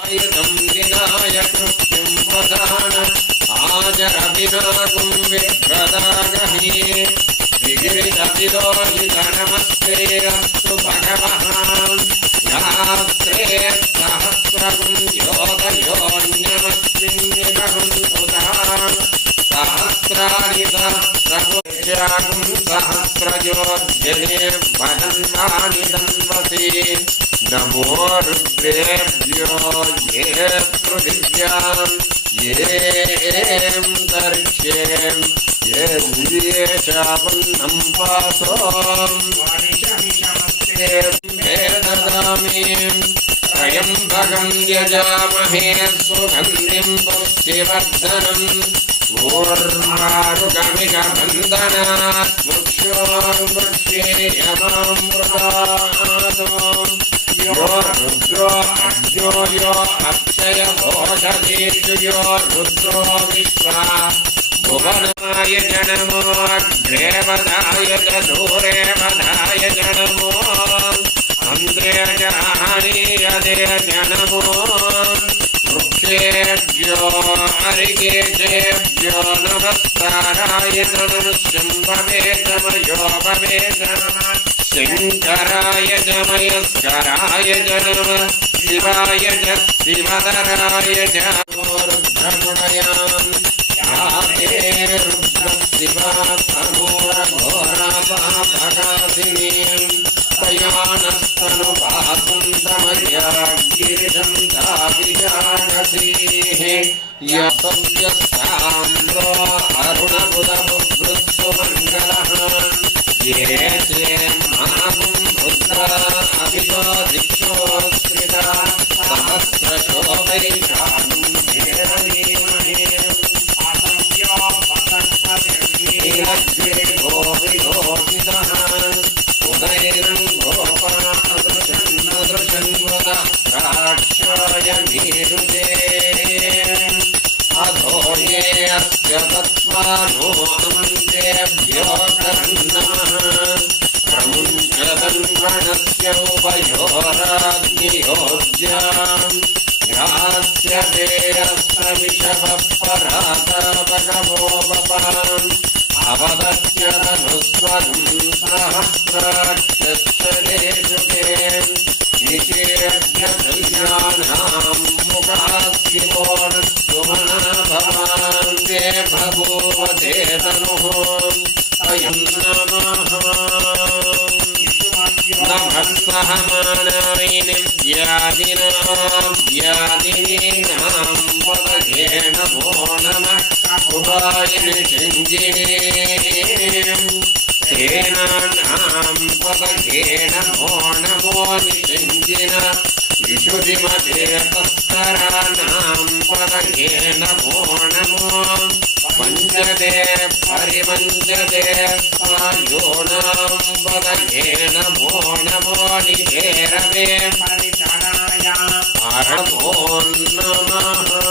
ఆయుధం వినాయకృత్యం ప్రధాన. ఆజర వినాగుం విభ్రదాగహే విగిరితతిలోహిత నమస్తే అస్తు భగవన్ శాస్త్రే सहस्राणि सहस्रगोच्यागुं सहस्रयोध्यते वदन्नानि दन्वसि। नमो रुद्रेभ्यो ये पृथिव्यां यें दर्क्ष्ये ये दिव्येशापन्नं पासो ददामि त्रयम्बकं यजामहे सुगन्धिं पुष्टिवर्धनम्। ऊर्मारुगमिगबन्धनात् वृक्षो वृक्षेयमामृतादो यो रुद्रो अद्यो यो अक्षय घोषधेषु यो रुद्रो विश्वा भुवनाय जनमोऽग्रेवदाय च दूरे वधाय जनमो मन्द्रे च हनीयदे जनमो वृक्षेभ्यो हरिकेशेभ्यो नमस्काराय नमः शम्भवे नमयो भवे नमः शङ्कराय च मयस्कराय च नमः शिवाय च शिवधराय च रुद्रगुणयाम् ఘోరఘోరపాపకాశినీ తయానస్తను పాసంతమయాగిరిషంధాభిజాగసీ యసవ్యస్తాంద్రో అరుణబుధబుభృత్సుమంగళః ఏ చే మాగుం రుద్రా అభితో దిక్షో राक्षाय मीरुते अधो ये अस्य तत्त्वानो अन्तेभ्यो नमः प्रमुञ्चदन्वणस्य उभयोराग्नियोज्याम् यास्यते अस्य विषवः परातापगवो वपान् अवदत्यदनुस्वरं सहस्राक्षरेषु ते निषेभ्यसंज्ञानां भवान्ते भगोवते तनुः अयं नमः सहमानायिनं व्यादिनां व्यादिनीनां वदघे नमो नमः उपायिनि शिञ्जिनीम् सेनानां पदघे नमो नमो निषिञ्जिन विशुधिमते तस्कराणां पदघे नमो नमो वञ्जते परिवञ्जते स्वायोनां पदघे नमो नमो निभेरवे परमो नमः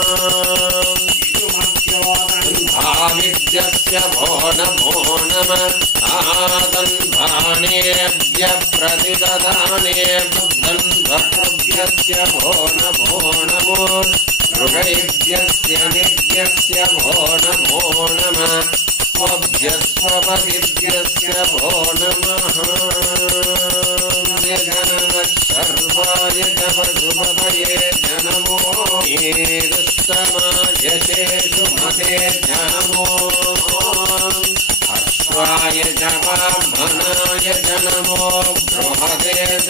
भाविद्यस्य भो नमो नमः आदन्भाणेभ्य प्रतिददाने बुद्धन्भ्यस्य भो नमो नमो मृगैभ्यस्य निभ्यस्य भो नमो नमः स्वभ्यस्वपतिभ्यस्य भो नमः जनमः सर्वाय च पशुपतये जनमो दुष्टमायशेषु मते जनमो अश्वाय च वामनाय जनमो बृहदे च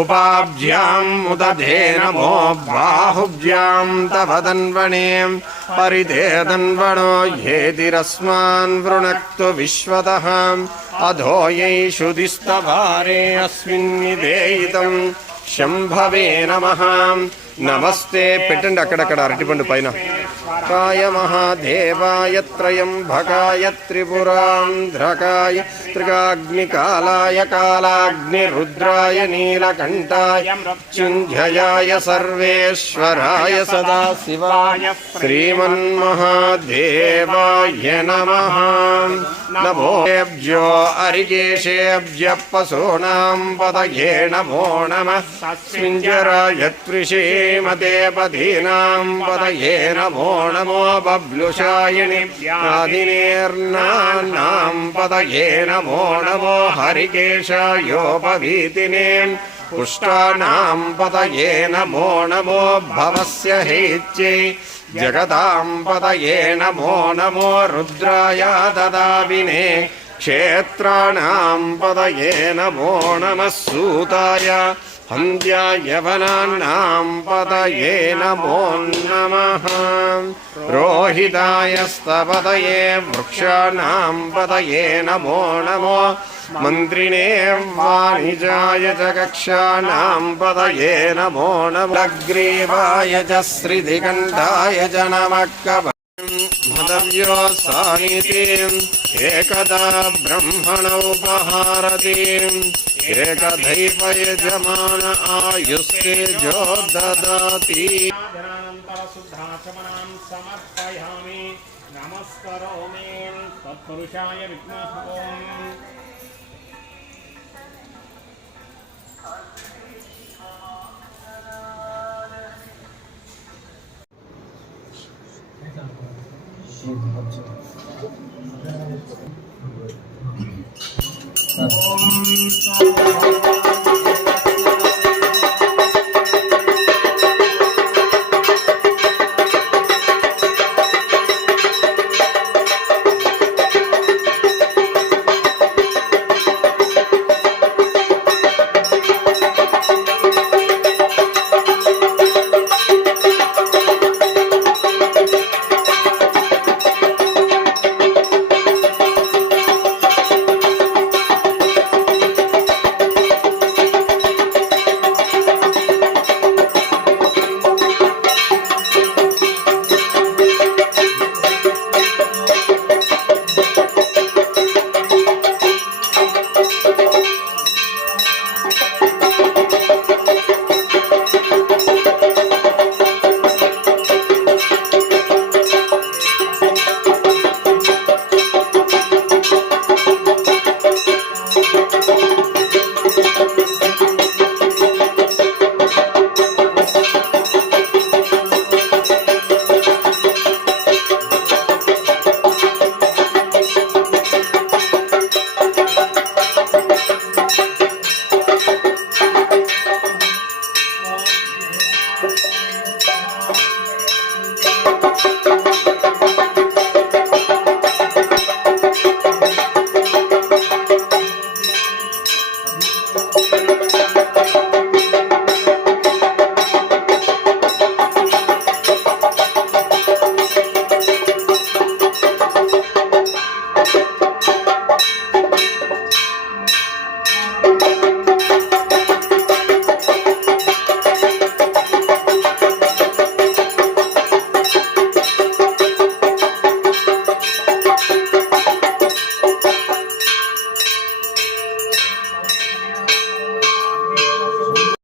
उपाभ्याम् उदधे नमो बाहुभ्याम् तव दन्वणे परिधे दन्वणो येतिरस्मान् वृणक्तु विश्वतः अधो यैषु दिस्तभारे अस्मिन्निधेयितम् शम्भवे नमः నమస్తే పెట్టండి అక్కడక్కడ అరటిపండు పైన. కాయ మహాదేవాయ త్రయంబకాయ త్రిపురాంధ్రకాయ త్రికాగ్నికాలాయ కాలాగ్ని రుద్రాయ నీలకంఠాయ చుంజయాయ సర్వేశ్వరాయ సదాశివాయ శ్రీమన్మహాదేవాయ నమ. నమోభ్యో అరికేషేభ్య పశూనాం పదయే నమో నమ. స్మింజరాయ త్రిషేమతే పదీనాం పదయే నమో నమో బబ్లుషాయని ఆదినేర్నాం పదయే నమో నమో హరికేశాయోపవీతినే పుష్టానాం పదయే నమో నమో భవస్య హేత్యై జగదాం పదయే నమో నమో రుద్రాయ దదావినే క్షేత్రాణాం పదయే నమో నమః సూతాయ హంధ్యాయవనాన్నాం పదయే నమో నమః రోహితాయ స్తపదయే వృక్షాణాం పదయే నమో నమో మంత్రిణే వాణిజాయ చ కక్షాణాం పదయే నమో నమగ్రీవాయ చ శ్రీధికంఠాయ చ నమః మదవ్యో एकदधैव यजमान आयुस्ते जो ददाति। तत्पुरुषाय নমস্কার